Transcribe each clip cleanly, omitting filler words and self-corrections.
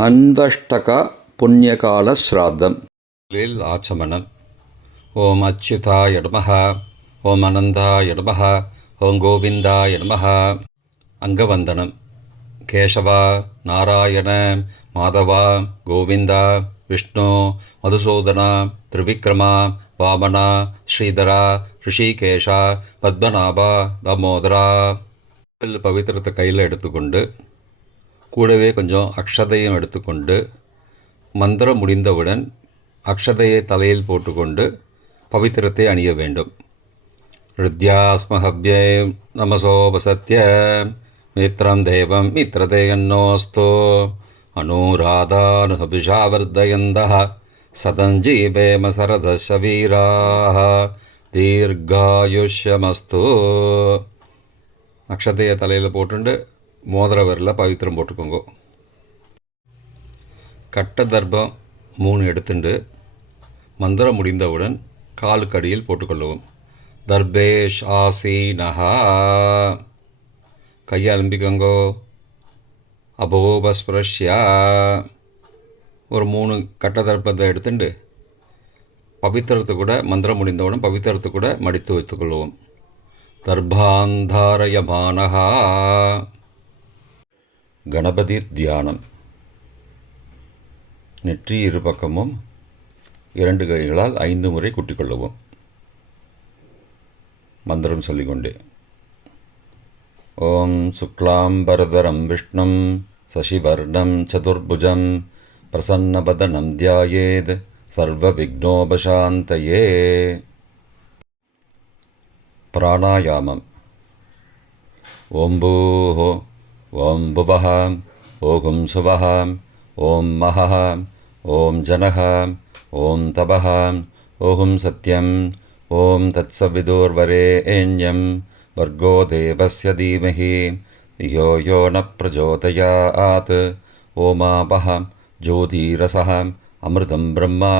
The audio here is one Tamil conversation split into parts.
अन्वष्टक पुण्यकाल श्राद्धम आचमनम्। ओम अच्युताय नमः, ओम अनन्ताय नमः, ओम गोविन्दाय नमः। अंगवंदनम। केशव, नारायण, माधव, गोविंद, विष्णु, मधुसूदन, त्रिविक्रम, वामन, श्रीधर, ऋषिकेश, पद्मनाभ, दामोदर பவித்திரத்தை கையில் எடுத்துக்கொண்டு கூடவே கொஞ்சம் அக்ஷதையும் எடுத்துக்கொண்டு மந்திரம் முடிந்தவுடன் அக்ஷதையை தலையில் போட்டுக்கொண்டு பவித்திரத்தை அணிய வேண்டும். ருத்யாஸ்மஹவ்யே நமசோபசத்ய மித்ரம் தேவம் மித்ரதேயன்னோஸ்தோ அனுராதானுஹவிஷாவர்தயந்தः சதஞ்சீவேம சரதசவீராः தீர்காயுஷ்யமஸ்து. அக்ஷதையை தலையில் போட்டுண்டு மோதிர விரலில் பவித்திரம் போட்டுக்கோங்க. கட்ட தர்பம் 3 எடுத்துண்டு மந்திரம் முடிந்தவுடன் காலுக்கடியில் போட்டுக்கொள்ளவும். தர்பேஷ் ஆசீனஹா. கையை அலம்பிக்கோங்கோ. அபோபஸ்பிரஷ்யா. ஒரு 3 கட்ட தர்பத்தை எடுத்துண்டு பவித்திரத்தை கூட மந்திரம் முடிந்தவுடன் பவித்திரத்தை கூட மடித்து வைத்துக்கொள்வோம். தர்பாந்தாரயமானஹா. கணபதி தியானம். நெற்றி இரு பக்கமும் 2 கைகளால் 5 முறை குட்டிக்கொள்ளவும். மந்திரம் சொல்லிக்கொண்டே. ஓம் சுக்லாம்பரதரம் விஷ்ணும் சசிவர்ணம் சதுர்புஜம் பிரசன்னபதனம் தியாயேத் சர்வ விக்னோபசாந்தயே. பிராணாயாமம். ஓம் பூஹோ, ஓம் புவஹ, ஓம் சுவஹ, ஓம் மஹஹ, ஓம் ஜனஹ, ஓம் தபஹ, ஓம் சத்யம், ஓம் தத்சவிதுர்வரேண்யம் வர்கோ தேவஸ்ய தீமஹி தியோ யோ ந பிரச்சோதயாத். ஓமாபஹ ஜோதிரசஹ அமிர்தம் பிரம்மா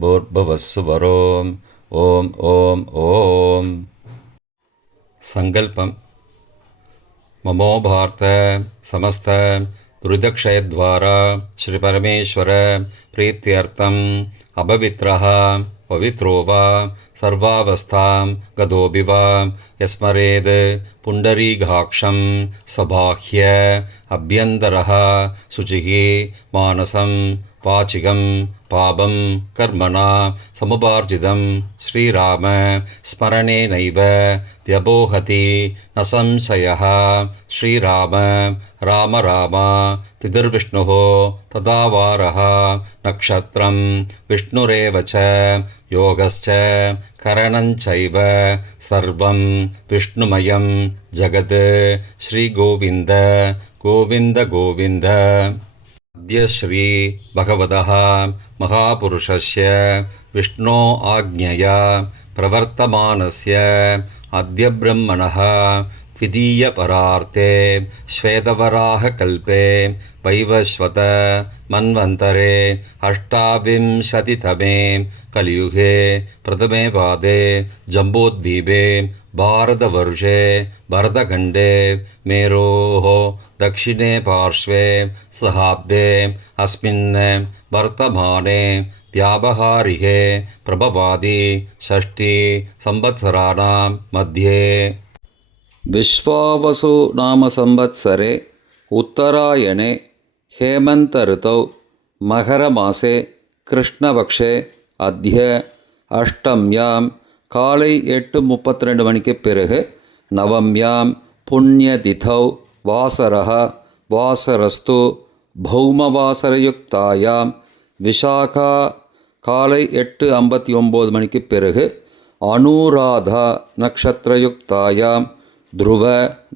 பூர்புவஸ்ஸுவரோம். ஓம் ஓம் ஓம். संकल्पम। ममो भारत समस्त दुरितक्षयद्वारा श्री परमेश्वर प्रीत्यर्थम अपवित्रः पवित्रो वा सर्वावस्थां गतोऽपि वा यस्मरेद् पुण्डरीकाक्षं सबाह्य अभ्यन्तरः शुचिः मानसं वाचिकं पापं कर्मणा समुपार्जितं श्रीराम स्मरणेनैव व्यपोहति न संशयः. श्रीराम राम राम तिथिर्विष्णुः तदावारः नक्षत्रं विष्णुरेव च योगश्च करणञ्चैव सर्वं विष्णुमयं जगत्. श्रीगोविन्द गोविन्द गोविन्द. अद्य श्री भगवतः महापुरुषस्य विष्णो आज्ञया प्रवर्तमानस्य अद्य ब्रह्मणः द्वितीयपरार्थे श्वेतवराहकल्पे वैवस्वत मन्वन्तरे 28तमे कलियुगे प्रथमे पादे जम्बूद्वीपे भारतवर्षे भरतखण्डे मेरोः दक्षिणे पार्श्वे सहाब्दे अस्मिन् वर्तमाने व्यावहारिके प्रभवादि 6 संवत्सराणां मध्ये विश्वावसु नाम संवत्सरे उत्तरायणे हेमंत ऋतौ मकरमासे कृष्णपक्षे अद्य अष्टम्यां காலை 8:32 மணிக்கு பிறகு நவம்யாம் புண்ணியதிதௌ வாசரஹ வாசரஸ்து பௌமவாசரயுக்தாயாம் விஷாகா காலை 8:59 மணிக்கு பிறகு அனுராதா நக்ஷத்திரயுக்தாயாம் துருவ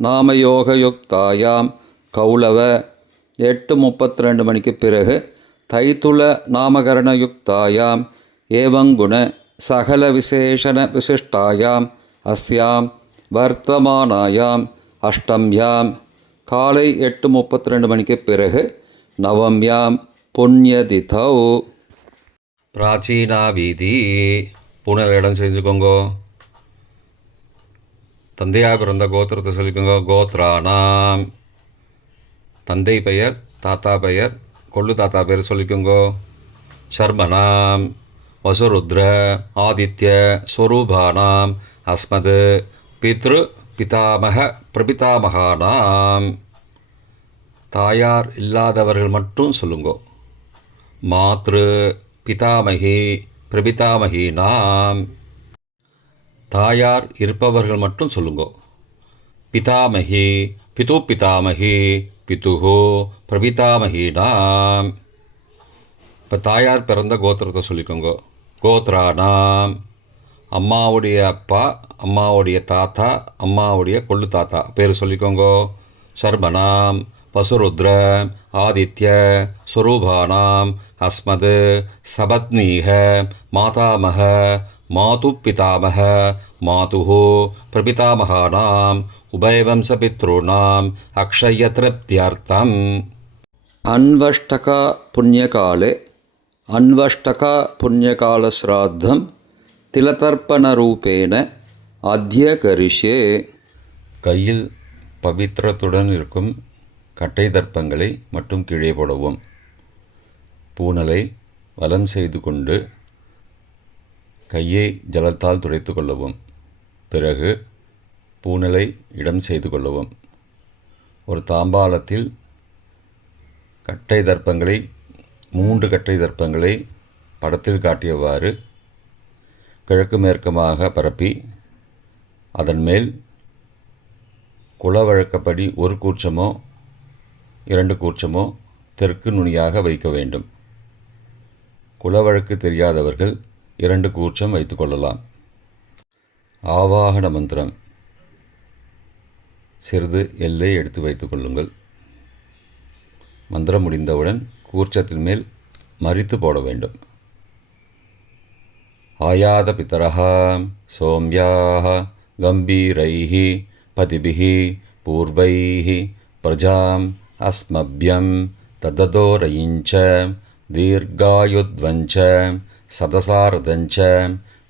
நாமயோகயுக்தாயாம் கௌளவ 8:32 மணிக்கு பிறகு தைத்துள நாமகரணயுக்தாயாம் ஏவங்குண சகல விசேஷண விசிஷ்டாயாம் அஸ்யாம் வர்த்தமானாயாம் அஷ்டம்யாம் காலை 8:32 மணிக்கு பிறகு நவம்யாம் புண்ணியதிதௌ. பிராச்சீனா வீதி. பூனல் இடம் செஞ்சுக்கோங்கோ. தந்தையாக பிறந்த கோத்திரத்தை சொல்லிக்கோங்க. கோத்ரானாம். தந்தை பெயர், தாத்தா பெயர், கொள்ளு தாத்தா பேர் சொல்லிக்கோங்கோ. ஷர்மனாம் வசுருத்ர ஆதித்ய ஸ்வரூபானாம் அஸ்மத் பித்ரு பிதாமக பிரபிதாமகானாம். தாயார் இல்லாதவர்கள் மட்டும் சொல்லுங்கோ. மாத்ரு பிதாமகி பிரபிதாமகீனாம். தாயார் இருப்பவர்கள் மட்டும் சொல்லுங்கோ. பிதாமகி பிது பிதாமகி பிதுஹோ பிரபிதாமகீனாம். இப்போ தாயார் பிறந்த கோத்திரத்தை சொல்லிக்கோங்க. கோத்ரானாம் அம்மாவுடைய அப்பா, அம்மாவுடைய தாத்தா, அம்மாவுடைய கொள்ளு தாத்தா பேர் சொல்லிக்கோங்க. சர்மனாம் வசுருத்ர ஆதித்ய ஸ்வரூபானாம் அஸ்மத் சபத்னீக மாதாமக மாது பிதாமக மாதுஹோ பிரபிதாமகானாம் உபயவம்சபித்ருணாம் அக்ஷய திருப்தியர்த்தம். அன்வஷ்டக புண்ணியகாலே அன்வஷ்டக புண்ணியகாலஸ்ராத்தம் திலதர்ப்பணரூபேண அத்ய கரிஷே. கையில் பவித்திரத்துடன் இருக்கும் கட்டை தர்ப்பங்களை மட்டும் கீழே போடவும். பூனலை வலம் செய்து கொண்டு கையை ஜலத்தால் துடைத்து கொள்ளவும். பிறகு பூனலை இடம் செய்து கொள்ளவும். ஒரு தாம்பாளத்தில் கட்டை தர்ப்பங்களை 3 கட்டை தர்ப்பங்களை படத்தில் காட்டியவாறு கிழக்கு மேற்குமாக பரப்பி அதன் மேல் குலவழக்கப்படி 1 கூர்ச்சமோ 2 கூர்ச்சமோ தெற்கு நுனியாக வைக்க வேண்டும். குலவழக்கு தெரியாதவர்கள் 2 கூர்ச்சம் வைத்து கொள்ளலாம். ஆவாகன மந்திரம் சிறிது எல்லை எடுத்து வைத்துக் கொள்ளுங்கள். மந்திரம் முடிந்தவுடன் கூர்ச்சத்தின் மேல் மரித்து போட வேண்டும். ஆயாத பிதரஹ சோம்யாஹ கம்பீரைஹி பதிபிஹி பூர்வைஹி பிரஜாம் அஸ்மப்யம் தததோரயிஞ்ச தீர்காயுத்வஞ்ச சதசாரதஞ்ச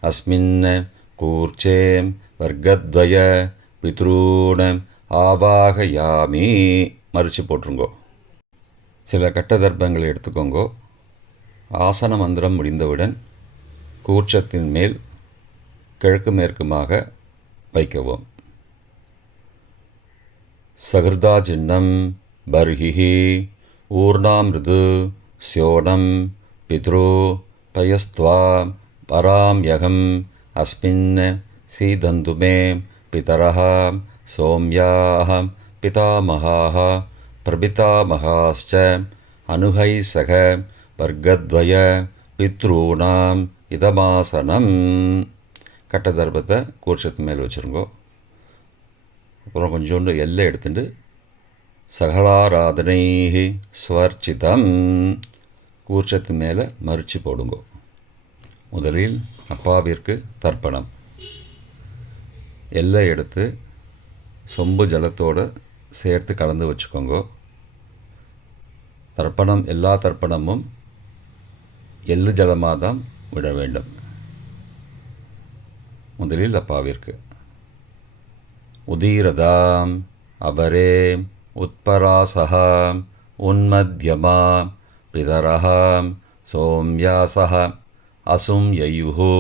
அஸ்மின் கூர்ச்சே வர்க்கத்வய பித்ரூண ஆவாகயாமி. மறித்து போட்டுருங்கோ. சில கட்ட தர்ப்பங்களை எடுத்துக்கோங்கோ. ஆசன மந்திரம் முடிந்தவுடன் கூர்ச்சத்தின் மேல் கிழக்கு மேற்குமாக வைக்கவும். சகிருதா சின்னம் பர்ஹிஹி ஊர்ணாமிருது ஸ்யோனம் பித்ரு பயஸ்த்வா பராம்யகம் அஸ்மின் சீதந்துமே பிதரஹ சோம்யாஹ பிதாமகாஹ பிரபிதாமகாஸ்ச அனுகை சக வர்க்கத்வய பித்ரூணாம் இதமாசனம். கட்ட தர்ப்பத்தை கூர்ச்சத்து மேல் வச்சுருங்கோ. அப்புறம் கொஞ்சோண்டு எல்லை எடுத்துட்டு சகலாராதனை ஸ்வர்ச்சிதம் கூர்ச்சத்து மேலே மறித்து போடுங்கோ. முதலில் அப்பாவிற்கு தர்ப்பணம். எல்லை எடுத்து சொம்பு ஜலத்தோடு சேர்த்து கலந்து வச்சுக்கோங்க. தர்ப்பணம் எல்லா தர்ப்பணமும் எள்ளு ஜலமாக தான் விட வேண்டும். முதலில் அப்பாவிற்கு உதீரதாம் அபரே உத்பராசகாம் உன்மத்யமா பிதரஹாம் சோம்யாசஹ அசும் யயுஹோ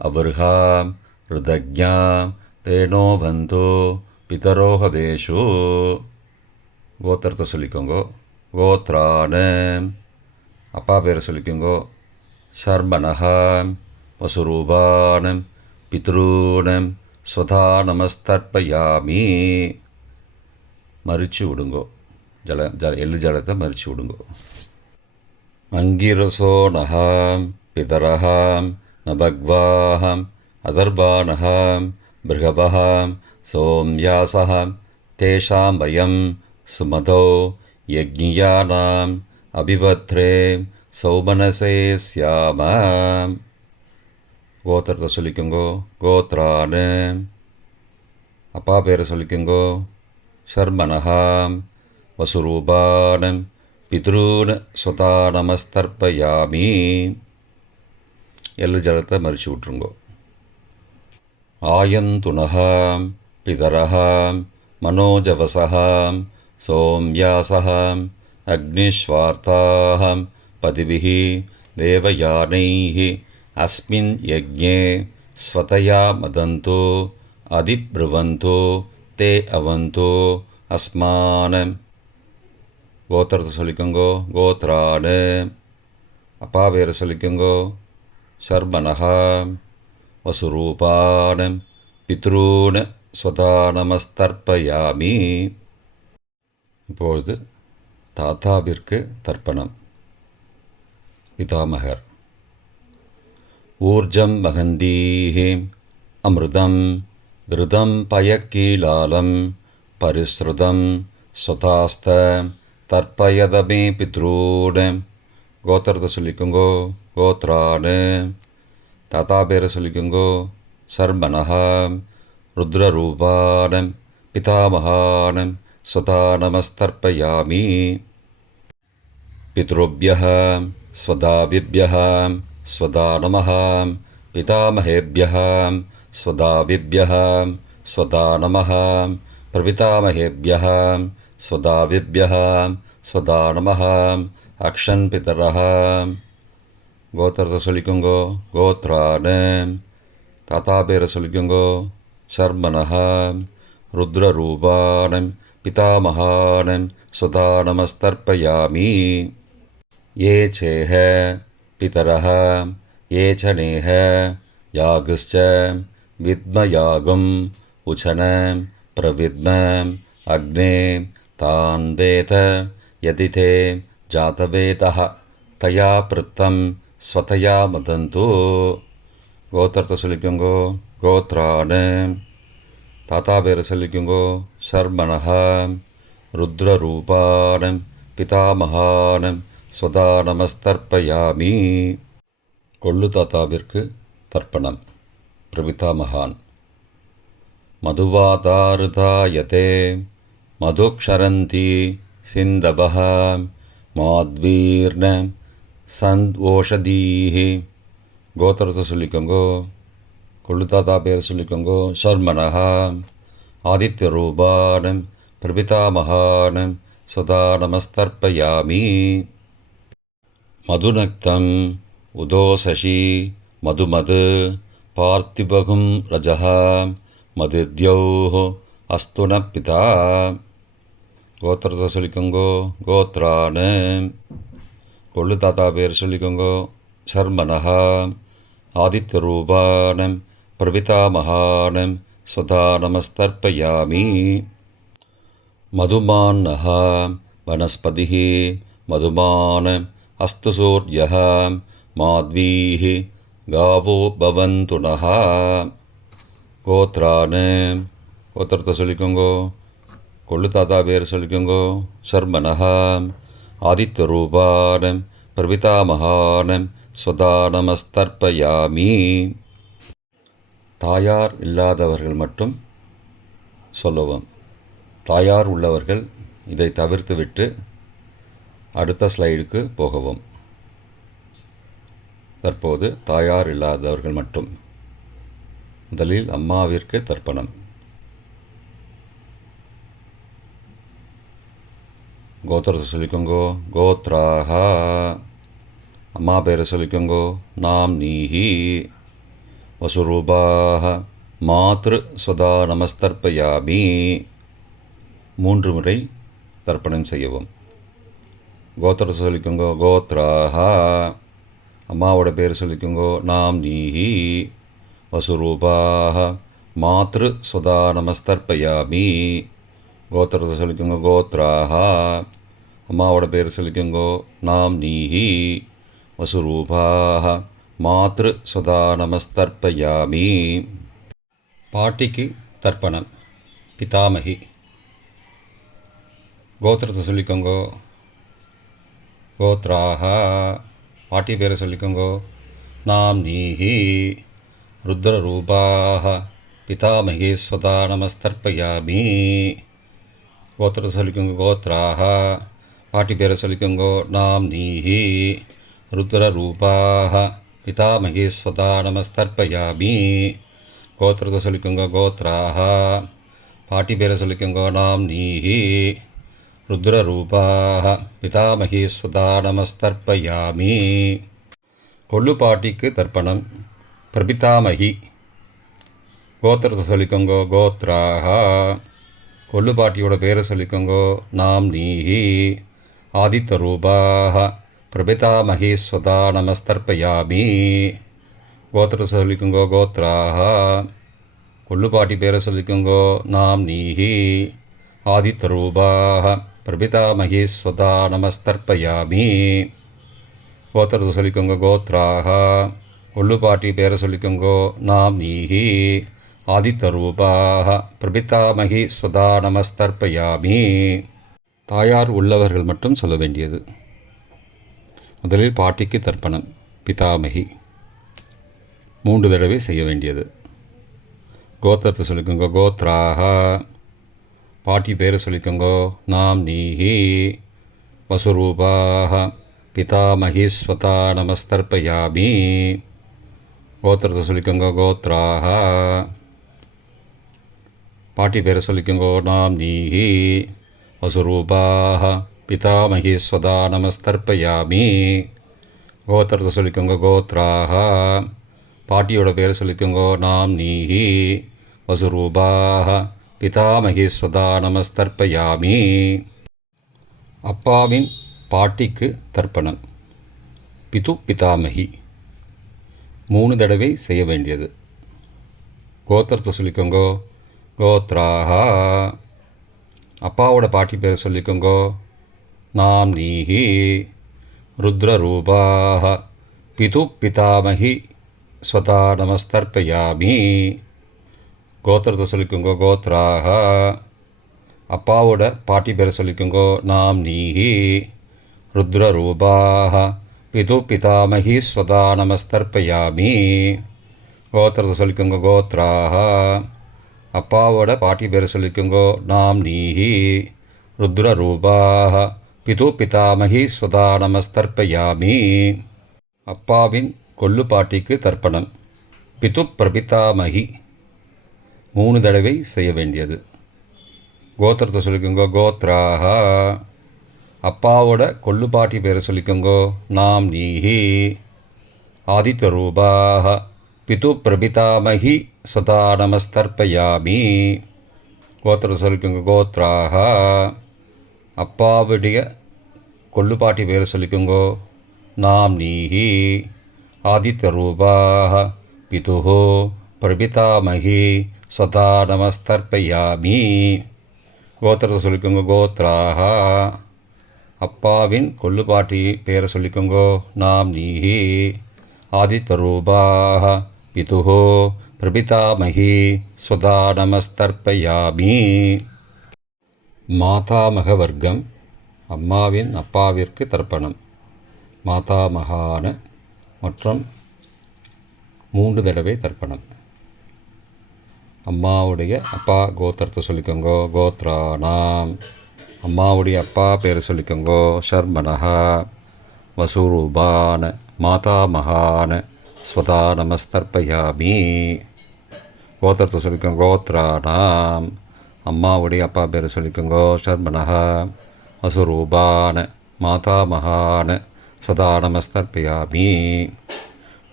அபர்ஹாம் ருதக்ஞாம் தேனோபந்தோ பிதரோஹவேஷு. கோத்திரத்தை சொல்லிக்கோங்கோ. கோத்ரான அப்பா பேரை சொல்லிக்கோங்கோ. ஷர்மணஹாம் வசுரூபானம் பித்ரூனம் ஸ்வதா நமஸ்தர்ப்பயாமி. மறித்து விடுங்கோ. எள்ளு ஜலத்தை மறித்து விடுங்கோ. அங்கிரசோ நகாம் பிதரஹாம் நபக்வாஹாம் அதர்பானஹாம் பிருகபஹாம் சோம்யாசஹ தேஷாம் வயம் சுமதோ யக்ஞியானாம் அபிபத்ரே சௌமனசே ஸ்யாம. கோத்திரத்தை சொல்லிக்கோங்கோ. கோத்ரான அப்பா பேரை சொல்லிக்கோங்கோ. ஷர்மணஹாம் வசுரூபானம் பித்ரூன் ஸ்வதா நமஸ்தர்ப்பயாமி. எள்ளு ஜலத்தை மறித்து விட்ருங்கோ. ஆயந்துனஹாம் பிதரஹாம் மனோஜவசஹாம் சோம்யாசஹாம் அக்னிஸ்வார்த்தாஹம் பதிபிः தேவயானைः அஸ்மின் யஜ்ஞே ஸ்வதயா மதந்தோ அதிப்ருவந்தோ தே அவந்தோ அஸ்மான். கோத்திரத்தை சொல்லிக்கோங்கோ. கோத்ரானு. அப்பா பேரை சொல்லிக்கோங்கோ. சர்மனஹா. வசுரூபான் பித்ரூன் ஸ்வதா நமஸ்தர்ப்பயாமி. இப்பொழுது தாத்தாவிற்கு தர்ப்பணம். பிதாமகர். ஊர்ஜம் மகந்தீஹி அமிர்தம் கிருதம் பயக்கீலாலம் பரிஸ்ருதம் ஸ்வதாஸ்த தர்ப்பயதமே பித்ரூன். கோத்திரத்தை சொல்லிக்கோங்கோ. கோத்ரானு. தாத்தா பேரை சொல்லிக்கோங்கோ. சர்மனஹா. ருத்ரரூபான் பிதாமகான் ஸ்வதா நமஸ்தர்ப்பயாமி. பித்ருभ्यः ஸ்வதாவிभ्यः ஸ்வதா நமः. பிதாமகேभ्यः ஸ்வதாவிभ्यः ஸ்வதா நமः. பிரபிதாமகேभ्यः ஸ்வதாவிभ्यः ஸ்வதா நமः. அக்ஷன் பிதரः. கோத்திரத்தை சொல்லிக்கோங்கோ. கோத்ரானு. தாத்தா பேரை சொல்லிக்கோங்கோ. சர்மனஹா. ருத்ரரூபான் பிதாமகான் ஸ்வதா நமஸ்தர்ப்பயாமி. ये चेह पितरः ये च नेह यागश्च विद्मयागम् उचन प्रविद्म अग्ने तान् वेद यदि ते जातवेदः तया पृत्तं स्वतया मदन्तु. கோத்திரத்தை சொல்லிக்கோங்கோ. கோத்ரானு. தாத்தா பேரை சொல்லிக்கோங்கோ. சர்மனஹா. ருத்ரரூபான் பிதாமகான் ஸ்வதா நமஸ்தர்ப்பயாமி. கொள்ளு தாத்தாவிற்கு தர்ப்பணம். பிரபிதாமகான். மதுவாதாருதாயதே மதுக்ஷரந்தி சிந்தபஹ மாத்வீர்ண சந்த்வோஷதீஹி. கோத்திரத்தை சொல்லிக்கோங்கோ. கொள்ளு தாத்தா பேர் சொல்லிக்கோங்கோ. சர்மனஹா. ஆதித்யரூபான் பிரபிதாமகான் ஸ்வதா நமஸ்தர்ப்பயாமி. மதுநக்தம் உதோசசி மதுமது பார்த்திபகும் ரஜः மதுத்யௌः அஸ்து ந பிதா. கோத்திரத்தை சொல்லிக்கோங்கோ. கோத்ரானு. கொள்ளு தாத்தா பேர் சொல்லிக்கோங்கோ. சர்மனஹா. ஆதித்யரூபான் பிரபிதாமகான் ஸ்வதா நமஸ்தர்ப்பயாமி. மதுமான்னः வனஸ்பதிः மதுமான் அஸ்து சூர்யः மாத்வீः காவோ பவந்து நः. கோத்ரானு. கோத்திரத்தை சொல்லிக்கோங்கோ. கொள்ளு தாத்தா பேர் சொல்லிக்கோங்கோ. சர்மனஹா. ஆதித்யரூபான் பிரபிதாமகான் ஸ்வதா நமஸ்தர்ப்பயாமி. தாயார் இல்லாதவர்கள் மட்டும் சொல்லவும். தாயார் உள்ளவர்கள் இதை தவிர்த்துவிட்டு அடுத்த ஸ்லைடுக்கு போகவும். தற்போது தாயார் இல்லாதவர்கள் மட்டும். முதலில் அம்மாவிற்கு தர்ப்பணம். கோத்திரத்தை சொல்லிக்கோங்கோ. கோத்ராஹா. அம்மா பேரை சொல்லிக்கோங்கோ. நாம் நீஹி. வசுரூபாஹ மாத்ரு ஸ்வதா நமஸ்தர்ப்பயாமி. 3 முறை தர்ப்பணம் செய்யவும். கோத்திரத்தை சொல்லிக்கோங்கோ. கோத்ராஹா. அம்மாவோட பேர் சொல்லிக்கோங்கோ. நாம் நீஹி. வசுரூபாஹ மாத்ரு ஸ்வதா நமஸ்தர்ப்பயாமி. கோத்திரத்தை சொல்லிக்கோங்கோ. கோத்ராஹா. அம்மாவோட பேர் சொல்லிக்கோங்கோ. நாம் நீஹி. வசுரூபாஹ மாத்ரு ஸ்வதா நமஸ்தர்ப்பயாமி. பாட்டிக்கு தர்ப்பணம். பிதாமகி. கோத்திரத்தை சொல்லிக்கோங்கோ. கோத்ராஹா. பாட்டி பேரை சொல்லிக்கோங்கோ. நாம் நீஹி. ருத்ரரூபாஹ பிதாமகி ஸ்வதா நமஸ்தர்ப்பயாமி. கோத்திரத்தை சொல்லிக்கோங்கோ. கோத்ராஹா. பாட்டி பேரை சொல்லிக்கோங்கோ. நாம் நீஹி. ருத்ரரூபாஹ பிதாமகி ஸ்வதா நமஸ்தர்ப்பயாமி. கோத்திரத்தை சொல்லிக்கோங்கோ. கோத்ராஹா. பாட்டி பேரை சொல்லிக்கோங்கோ. நாம் நீஹி. ருத்ரரூபாः பிதாமகி ஸ்வதா நமஸ்தர்ப்பயாமி. கொள்ளுப்பாட்டிக்கு தர்ப்பணம். பிரபிதாமகி கோத்திரத்தை சொல்லிக்கோங்கோ. கோத்ராக கொள்ளுப்பாட்டியோட பேரை சொல்லிக்கோங்கோ. நாம் நீஹி. ஆதித்த ரூபாக பிரபிதாமகி ஸ்வதா நமஸ்தர்ப்பயாமி. கோத்திரத்தை சொல்லிக்கோங்கோ. கோத்ராக கொள்ளுப்பாட்டி பேரை சொல்லிக்கோங்கோ. நாம் நீஹி. ஆதித்த ரூபாக பிரபிதாமகி ஸ்வதா நமஸ்தர்ப்பயாமி. கோத்திரத்தை சொல்லிக்கோங்க. கோத்ராக கொள்ளுப்பாட்டி பேரை சொல்லிக்கோங்கோ. நாம் நீஹி. ஆதித்த ரூபாக பிரபிதாமகி ஸ்வதா நமஸ்தர்ப்பயாமி. தாயார் உள்ளவர்கள் மட்டும் சொல்ல வேண்டியது. முதலில் பாட்டிக்கு தர்ப்பணம். பிதாமகி 3 தடவை செய்ய வேண்டியது. கோத்திரத்தை சொல்லிக்கோங்க. கோத்ராக பாட்டி பேரை சொல்லிக்கோங்கோ. நாம் நீஹி. வசுரூபாக பிதாமகி ஸ்வதா நமஸ்தர்ப்பயாமி. கோத்திரத்தை சொல்லிக்கோங்க. கோத்ராக பாட்டி பேரை சொல்லிக்கோங்கோ. நாம் நீஹி. வசுரூபாக பிதாமகி ஸ்வதா நமஸ்தர்ப்பயாமி. கோத்திரத்தை சொல்லிக்கோங்க. கோத்ராக பாட்டியோட பேரை சொல்லிக்கோங்கோ. நாம் நீஹி. வசுரூபாக பிதாமகி ஸ்வதா நமஸ்தர்ப்பயாமி. அப்பாவின் பாட்டிக்கு தர்ப்பணம். பிது பிதாமகி 3 தடவை செய்ய வேண்டியது. கோத்திரத்தை சொல்லிக்கோங்கோ. கோத்ராக அப்பாவோட பாட்டி பேரை சொல்லிக்கோங்கோ. நாம் நீஹி. ருத்ரரூபாக பிது பிதாமகி ஸ்வதா நமஸ்தர்ப்பயாமி. கோத்திரத்தை சொல்லிக்கோங்கோ. கோத்ராக அப்பாவோட பாட்டி பேரை சொல்லிக்கோங்கோ. நாம் நீஹி. ருத்ரரூபாக பிது பிதாமகி ஸ்வதா நமஸ்தர்ப்பயாமி. கோத்திரத்தை சொல்லிக்கோங்க. கோத்ராக அப்பாவோட பாட்டி பேரை சொல்லிக்கோங்கோ. நாம் நீஹி. ருத்ரரூபாக பிது பிதாமகி ஸ்வதா நமஸ்தர்ப்பயாமி. அப்பாவின் கொள்ளுப்பாட்டிக்கு தர்ப்பணம். பிது பிரபிதாமகி 3 தடவை செய்ய வேண்டியது. கோத்திரத்தை சொல்லிக்கோங்கோ. கோத்ராக அப்பாவோட கொள்ளுப்பாட்டி பேரை சொல்லிக்கோங்கோ. நாம் நீஹி. ஆதித்த ரூபாக பிது பிரபிதாமகி ஸ்வதா நமஸ்தர்ப்பயாமி. கோத்திரத்தை சொல்லிக்கோங்க. கோத்ராக அப்பாவுடைய கொள்ளுப்பாட்டி பேரை சொல்லிக்கோங்கோ. நாம் நீஹி. ஆதித்த ரூபாக பிது பிரபிதாமகி ஸ்வதா நமஸ்தர்ப்பயாமி. கோத்திரத்தை சொல்லிக்கோங்க. கோத்ராக அப்பாவின் கொள்ளுப்பாட்டி பேரை சொல்லிக்கோங்கோ. நாம் நீஹி. ஆதித்த ரூபாக பிது பிரபிதாமகி ஸ்வதா நமஸ்தர்ப்பயாமி. மாதாமக வர்க்கம். அம்மாவின் அப்பாவிற்கு தர்ப்பணம். மாதாமகான மற்றும் 3 தடவை தர்ப்பணம். அம்மாவுடைய அப்பா கோத்திரத்தை சொல்லிக்கோங்கோ. கோத்ராணாம் அம்மாவுடைய அப்பா பேரை சொல்லிக்கோங்கோ. ஷர்மனஹா. வசுரூபான மாதாமகான ஸ்வதா நமஸ்தர்ப்பயாமி. கோத்திரத்தை சொல்லிக்கோங்க. கோத்ராணாம் அம்மாவுடைய அப்பா பேரை சொல்லிக்கோங்கோ. ஷர்மனஹா. வசுரூபான மாதாமகான ஸ்வதா நமஸ்தர்ப்பயாமி.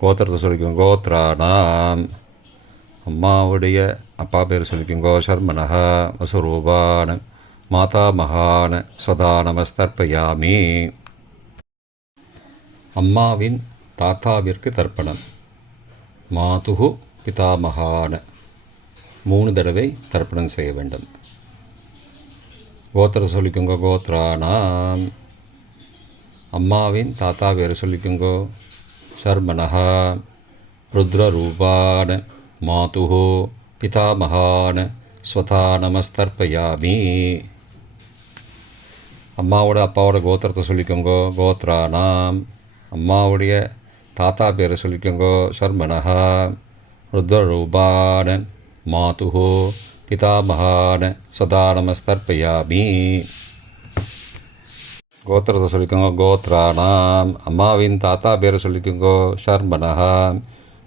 கோத்திரத்தை சொல்லிக்கோங்க. கோத்ராணாம் அம்மாவுடைய அப்பா பேர் சொல்லிக்கோங்கோ. ஷர்மனஹா. வசுரூபான மாதாமகான ஸ்வதா நமஸ்தர்ப்பயாமி. அம்மாவின் தாத்தாவிற்கு தர்ப்பணம். மாதுகு பிதாமகான 3 தடவை தர்ப்பணம் செய்ய வேண்டும். கோத்திர சொல்லிக்கோங்க. கோத்ராணாம் அம்மாவின் தாத்தா பேர் சொல்லிக்கோங்கோ. ஷர்மனஹா. ருத்ரரூபான மாதுகு பிதாமகான ஸ்வதா நமஸ்தர்ப்பயாமி. அம்மாவோட அப்பாவோட கோத்திரத்தை சொல்லிக்கோங்கோ. கோத்ராணாம் அம்மாவுடைய தாத்தா பேரை சொல்லிக்கோங்கோ. ஷர்மனஹா. ருத்ரரூபான மாதுகு பிதாமகான ஸ்வதா நமஸ்தர்ப்பயாமி. கோத்திரத்தை சொல்லிக்கோங்க. கோத்ராணாம் அம்மாவின் தாத்தா பேரை சொல்லிக்கோங்கோ. ஷர்மனஹா.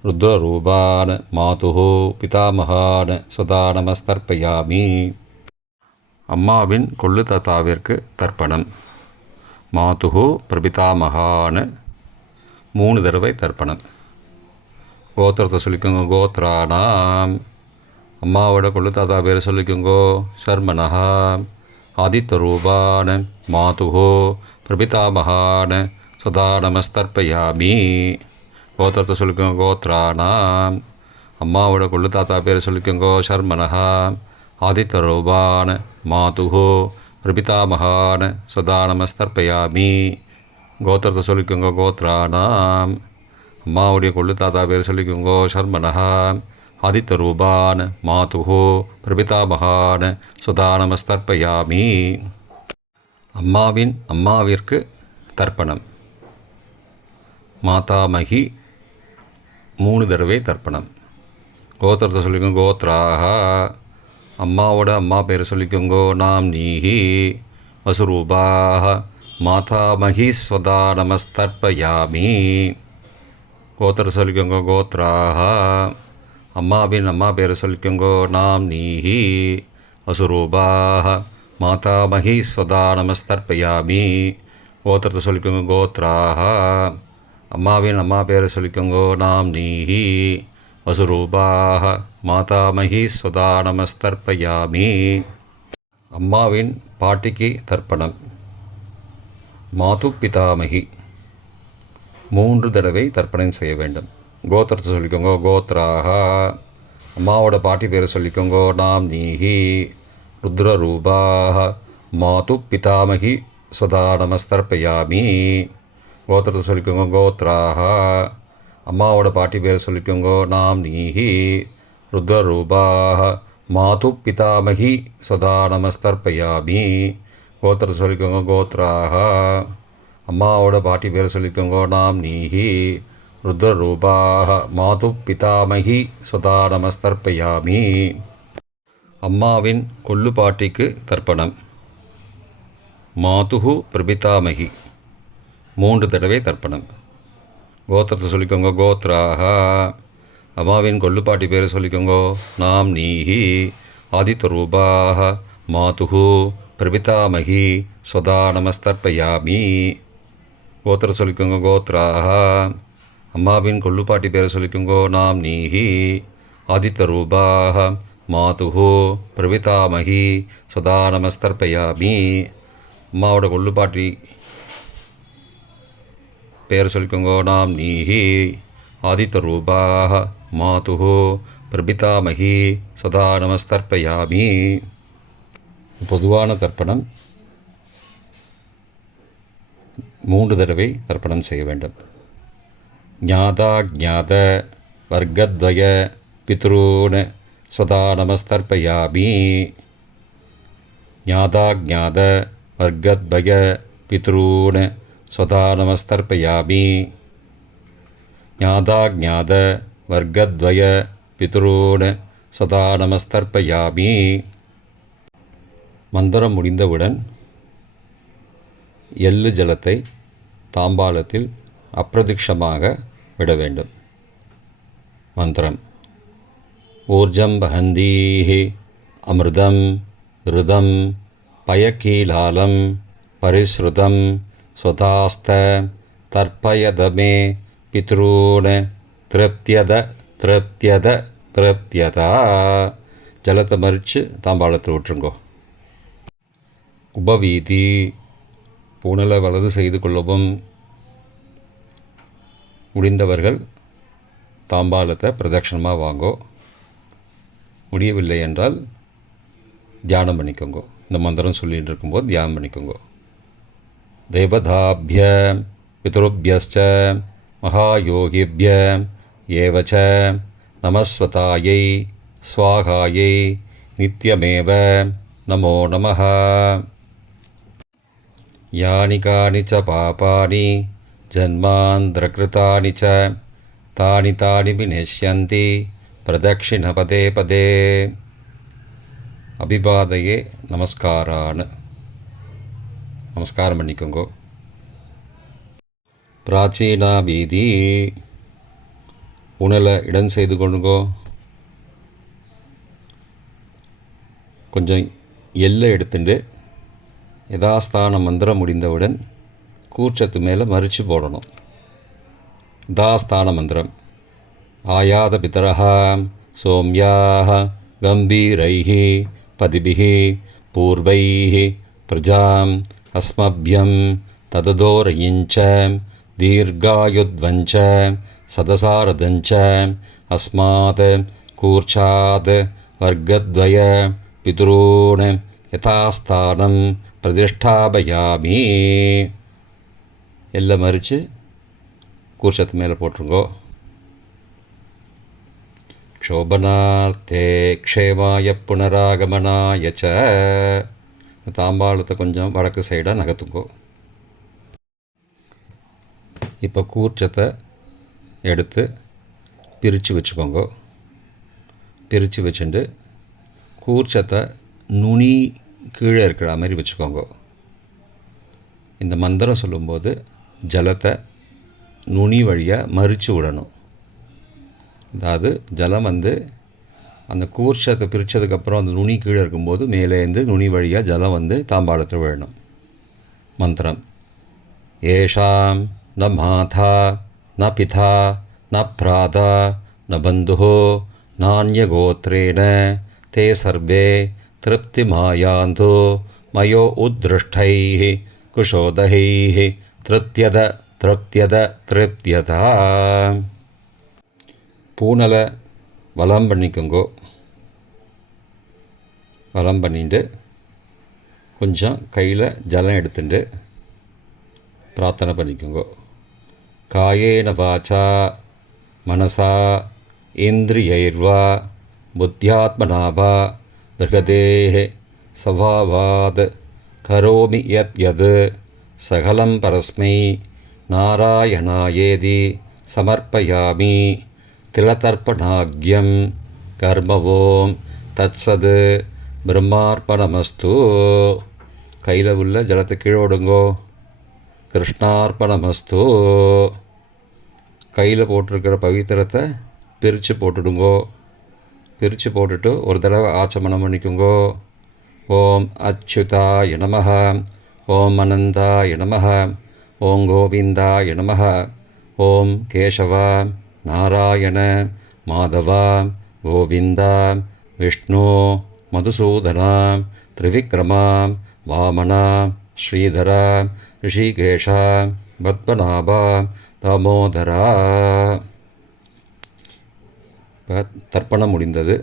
ருத்ரரூபான மாதுகு பிதாமகான ஸ்வதா நமஸ்தர்ப்பயாமி. அம்மாவின் கொள்ளு தாத்தாவிற்கு தர்ப்பணம். மாதுகு பிரபிதாமகான்னு 3 தடவை தர்ப்பணம். கோத்திரத்தை சொல்லிக்கோங்க. கோத்ரானாம். அம்மாவோட கொள்ளு தாத்தா பேர் சொல்லிக்கோங்கோ. சர்மனஹா. ஆதித்யரூபான மாதுகு பிரபிதாமகான சதா நமஸ்தர்ப்பயாமி. கோத்திரத்தை சொல்லிக்கோங்க. கோத்ரானாம். அம்மாவோட கொள்ளு தாத்தா பேர் சொல்லிக்கோங்கோ. சர்மனஹா. ஆதித்யரூபான மாதுகு பிரபிதாமகான சதா நமஸ்தர்ப்பயாமி. கோத்திரத்தை சொல்லிக்கோங்க. கோத்ரானாம். அம்மாவுடைய கொள்ளு தாத்தா பேர் சொல்லிக்கோங்கோ. சர்மனஹா. ஆதித்யரூபான் மாதுகு பிரபிதாமகான் சுதா நமஸ்தர்ப்பயாமி. அம்மாவிற்கு தர்ப்பணம். மாதாமகி 3 தடவை தர்ப்பணம். கோத்திரத்தை சொல்லிக்கோங்க. கோத்ராக. அம்மாவோட அம்மா பேர் சொல்லிக்கோங்கோ. நாம் நீஹி வசுரூபாக மாதாமகி ஸ்வதா நமஸ்தர்ப்பயாமி. கோத்திரத்தை சொல்லிக்கோங்க. கோத்ராக. அம்மாவின் அம்மா பேர் சொல்லிக்கோங்கோ. நாம் நீஹி வசுரூபாக மாதாமகி ஸ்வதா நமஸ்தர்ப்பயாமி. கோத்திரத்தை சொல்லிக்கோங்க. கோத்ராக. அம்மாவின் அம்மா பேர் சொல்லிக்கோங்கோ. நாம் நீஹி வசுரூபாக மாதாமகி ஸ்வதா நமஸ்தர்ப்பயாமி. அம்மாவின் பாட்டிக்கு தர்ப்பணம். மாது பிதாமகி 3 தடவை தர்ப்பணம் செய்ய வேண்டும். கோத்திரத்தை சொல்லிக்கோங்க. கோத்ராக. அம்மாவோட பாட்டி பேர் சொல்லிக்கோங்கோ. நாம் நீஹி ருத்ரரூபாக மாது பிதாமகி சதா நமஸ்தர்ப்பயாமி. கோத்திரத்தை சொல்லிக்கோங்க. கோத்ராக. அம்மாவோட பாட்டி பேர் சொல்லிக்கோங்கோ. நாம் நீஹி ருத்ரரூபாக மாது பிதாமகி சதா நமஸ்தர்ப்பயாமி. கோத்திரத்தை சொல்லிக்கோங்க. கோத்ராக. அம்மாவோட பாட்டி பேர் சொல்லிக்கோங்கோ. நாம் நீஹி ருத்ரரூபாக மாது பிதாமகி சதா நமஸ்தர்ப்பயாமி. அம்மாவின் கொள்ளு பாட்டிக்கு தர்ப்பணம். மாதுகு பிரபிதாமகி 3 தடவை தர்ப்பணம். கோத்திரத்தை சொல்லிக்கோங்க. கோத்ராக. அம்மாவின் கொள்ளு பாட்டி பேர் சொல்லிக்கோங்கோ. நாம் நீஹி ஆதித்யரூபாக மாதுகு பிரபிதாமகி சதா நமஸ்தர்ப்பயாமி. கோத்திரத்தை சொல்லிக்கோங்க. கோத்ராக. அம்மாவின் கொள்ளுப்பாட்டி பேரை சொல்லிக்கோங்கோ. நாம் நீஹி ஆதித்யரூபாக மாதுகு பிரபிதாமகி சதா நமஸ்தர்ப்பயாமி. அம்மாவோட கொள்ளுப்பாட்டி பேர் சொல்லிக்கோங்கோ. நாம் நீஹி ஆதித்யரூபாக மாதுகு பிரபிதாமகி சதா நமஸ்தர்ப்பயாமி. பொதுவான தர்ப்பணம் 3 தடவை தர்ப்பணம் செய்ய வேண்டும். ஞாதா ஞாத வர்க்கத்வய பித்ரூன் ஸ்வதா நமஸ்தர்ப்பயாமி. ஞாதா ஞாத வர்க்கத்வய பித்ரூன் ஸ்வதா நமஸ்தர்ப்பயாமி. ஞாதா ஞாத வர்க்கத்வய பித்ரூன் சதா நமஸ்தர்ப்பயாமி. மந்திரம் முடிந்தவுடன் எள்ளு ஜலத்தை தாம்பாளத்தில் அப்பிரதிக்ஷமாக விட வேண்டும். மந்திரம். ஊர்ஜம் வஹந்தீஹி அமிர்தம் ருதம் பயக்கீலாலம் பரிஸ்ருதம் ஸ்வதாஸ்த தர்ப்பயதமே பித்ரூன் திருப்தியத திருப்தியத திருப்தியதா. ஜலத்தை மறித்து தாம்பாளத்தில் விட்டுருங்கோ. உபவீதி. புனலை வலது செய்து கொள்ளவும். முடிந்தவர்கள் தாம்பாளத்தை பிரதட்சணமாக வாங்கோ. முடியவில்லை என்றால் தியானம் பண்ணிக்கோங்க. இந்த மந்திரம் சொல்லிகிட்டு இருக்கும்போது தியானம் பண்ணிக்கோங்க. தேவதாபிய பித்ருபியஸ்ச மகாயோகிபிய ஏவச்ச நமஸ்வதாயை ஸ்வாகாயை நித்யமேவ நமோ நமः. யானி கானி ச பாபானி ஜன்மாந்திரகிருதானி ச தானி தானி விநஷ்யந்தி பிரதட்சிண பதே பதே. அபிபாதையே நமஸ்காரான்னு நமஸ்காரம் பண்ணிக்கோங்கோ. பிராச்சீனா வீதி. உணலை இடம் செய்து கொண்டுங்கோ. கொஞ்சம் எல்லை எடுத்துட்டு யதாஸ்தான மந்திரம் முடிந்தவுடன் கூர்ச்சத்து மேலே மறித்து போடணும். யதாஸ்தான மந்திரம் ஆயாத பிதரஹா சோம்யாக கம்பீரைஹி பதிபிஹி பூர்வைஹி பிரஜாம் அஸ்மப்யம் தததோரயிஞ்ச தீர்காயுத்வஞ்ச சதசாரதஞ்ச அஸ்மாத் கூர்ச்சாத் வர்க்கத்வய பிதுரூன் யதாஸ்தானம் பிரதிஷ்டாபயாமி. எல்லாம் மறித்து கூர்ச்சத்து மேலே போட்டுருங்கோ. க்ஷோபனார்த்தே க்ஷேமாய புனராகமனாய ச. தாம்பாளத்தை கொஞ்சம் வடக்கு சைடாக நகர்த்துங்கோ. இப்போ கூர்ச்சத்தை எடுத்து பிரித்து வச்சுக்கோங்க. பிரித்து வச்சுட்டு கூர்ச்சத்தை நுனி கீழே இருக்கிற மாதிரி வச்சுக்கோங்க. இந்த மந்திரம் சொல்லும்போது ஜலத்தை நுனி வழியாக மறித்து விடணும். அதாவது ஜலம் அந்த கூர்ச்சத்தை பிரித்ததுக்கப்புறம் அந்த நுனி கீழே இருக்கும்போது மேலேருந்து நுனி வழியாக ஜலம் தாம்பாளத்தில் விழணும். மந்திரம் ஏஷாம் ந மாதா ந பிதா ந பிராதா ந பந்துஹோ நான்யகோத்ரேண தே சர்வே திருப்திமாயாந்தோ மயோ உத்ருஷ்டைः குஷோதகைः திருப்தியத திருப்தியத திருப்தியதா. பூனலை வலம் பண்ணிக்கோங்கோ. வலம் பண்ணிட்டு கொஞ்சம் கையில் ஜலம் எடுத்துட்டு பிரார்த்தனை பண்ணிக்கோங்கோ. காயேன வாச்சா மனசா இந்திரியைர்வா புத்தியாத்மனாவா பிருகதேஹ சவாவாத் கரோமி யத் யத் சகலம் பரஸ்மை நாராயணாயேதி சமர்ப்பயாமி திலதர்ப்பணாக்யம் கர்மவோம் தத்சத் பிரம்மார்ப்பணமஸ்து. கையில் உள்ள ஜலத்தை கீழோடுங்கோ. கிருஷ்ணார்ப்பணமஸ்து. கையில் போட்டிருக்கிற பவித்திரத்தை பிரித்து போட்டுடுங்கோ. பிரித்து போட்டுட்டு ஒரு தடவை ஆச்சமனம் பண்ணிக்கோங்கோ. ஓம் அச்சுதாய நமஹ, ஓம் அனந்தாய நமஹ, ஓம் கோவிந்தாய நமஹ, ஓம் கேசவா நாராயண மாதவா கோவிந்தா விஷ்ணு மதுசூதனா திரிவிக்ரமா வாமனா ஸ்ரீதரா ரிஷிகேஷா பத்மநாபா தாமோதரா. தர்ப்பணம் முடிந்தது.